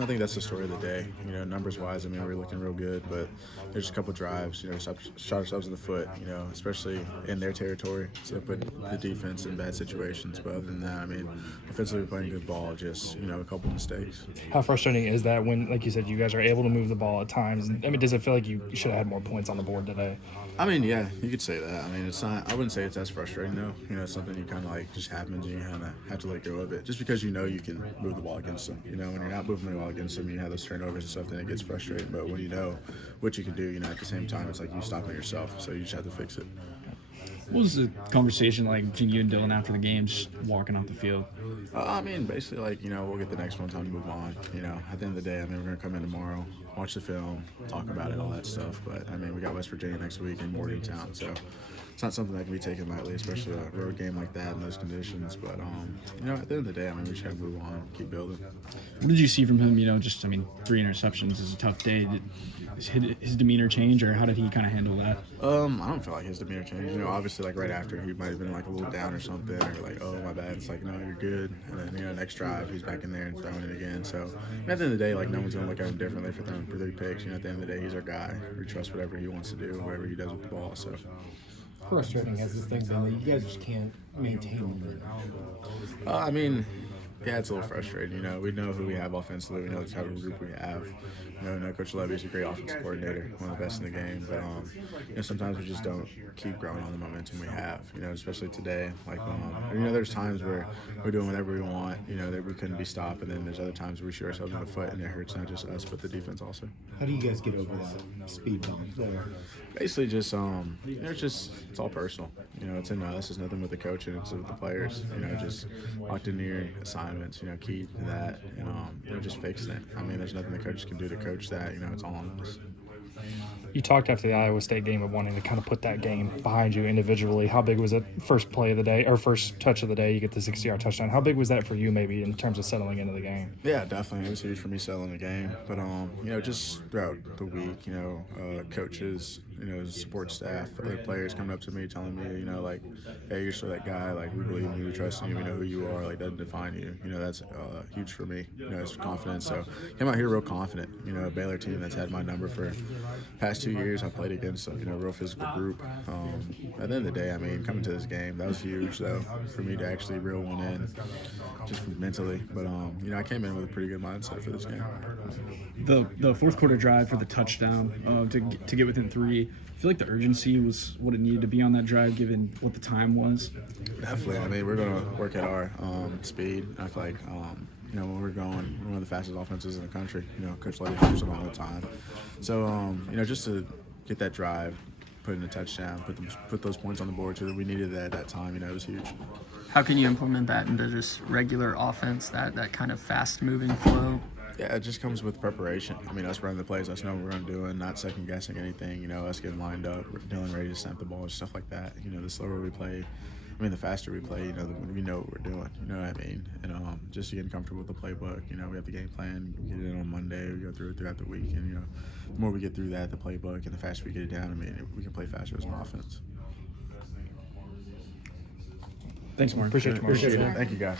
I think that's the story of the day. You know, numbers-wise, I mean, we're looking real good, but there's a couple drives, you know, shot ourselves in the foot, you know, especially in their territory, so putting the defense in bad situations. But other than that, I mean, offensively we're playing good ball, just, you know, a couple mistakes. How frustrating is that when, like you said, you guys are able to move the ball at times? I mean, does it feel like you should have had more points on the board today? I mean, yeah, you could say that. I mean, it's not. I wouldn't say it's as frustrating though. You know, it's something you kind of like just happens, and you kind of have to let go of it, just because you know you can move the ball against them. You know, when you're not moving the ball against them, you have those turnovers and stuff, then it gets frustrating. But when you know what you can do, you know, at the same time, it's like you stopping yourself, so you just have to fix it. What was the conversation like between you and Dylan after the game, just walking off the field? I mean, basically, like, you know, we'll get the next one, time to move on. You know, at the end of the day, I mean, we're going to come in tomorrow, watch the film, talk about it, all that stuff. But, I mean, we got West Virginia next week in Morgantown, so it's not something that can be taken lightly, especially a road game like that in those conditions. But, you know, at the end of the day, I mean, we just got to move on, keep building. What did you see from him? You know, just, I mean, 3 interceptions is a tough day. Did his demeanor change, or how did he kind of handle that? I don't feel like his demeanor changed. You know, obviously, like right after, he might have been like a little down or something, or like, oh, my bad. It's like, no, you're good. And then, you know, next drive, he's back in there and throwing it again. So, at the end of the day, like, no one's going to look at him differently for throwing 3 picks. You know, at the end of the day, he's our guy. We trust whatever he wants to do, whatever he does with the ball. So, frustrating has this thing been that you guys just can't maintain it? I mean, yeah, it's a little frustrating. You know, we know who we have offensively. We know the type of group we have. You know, Coach Levy is a great offensive coordinator, one of the best in the game. But, you know, sometimes we just don't keep growing on the momentum we have, you know, especially today. Like, you know, there's times where we're doing whatever we want, you know, that we couldn't be stopped. And then there's other times where we shoot ourselves in the foot, and it hurts not just us, but the defense also. How do you guys get over that speed bump there? Basically just, you know, it's all personal. You know, it's in us. It's nothing with the coaching. It's with the players. You know, just locked into your assignments, you know, keep that, and, you know, just fixing it. I mean, there's nothing the coaches can do to coach that. You know, it's all on us. You talked after the Iowa State game of wanting to kind of put that game behind you individually. How big was it? First play of the day, or first touch of the day, you get the 60-yard touchdown. How big was that for you, maybe, in terms of settling into the game? Yeah, definitely. It was huge for me settling the game. But, you know, just throughout the week, you know, coaches, you know, support staff, other players coming up to me telling me, you know, like, hey, you're still that guy. Like, we believe in you, we trust in you, we know who you are. Like, doesn't define you. You know, that's huge for me. You know, it's confidence. So, came out here real confident. You know, a Baylor team that's had my number for past 2 years. I played against a, you know, real physical group. At the end of the day, I mean, coming to this game, that was huge, though, for me to actually reel one in, just mentally. But, you know, I came in with a pretty good mindset for this game. The fourth quarter drive for the touchdown to get within 3. I feel like the urgency was what it needed to be on that drive, given what the time was. Definitely. I mean, we're going to work at our speed. I feel like, you know, when we're going, we're one of the fastest offenses in the country. You know, Coach Levy helps it all the time. So, you know, just to get that drive, put in a touchdown, put those points on the board, so that we needed that at that time. You know, it was huge. How can you implement that into just regular offense, that kind of fast-moving flow? Yeah, it just comes with preparation. I mean, us running the plays, us know what we're going to do, and not second-guessing anything. You know, us getting lined up, Dylan ready to snap the ball, stuff like that. You know, the slower we play, I mean, the faster we play, you know, we know what we're doing. You know what I mean? And just getting comfortable with the playbook. You know, we have the game plan. We get it in on Monday. We go through it throughout the week. And, you know, the more we get through that, the playbook, and the faster we get it down, I mean, we can play faster as an offense. Thanks, Mark. Appreciate you, Mark. Appreciate it. Thank you, guys.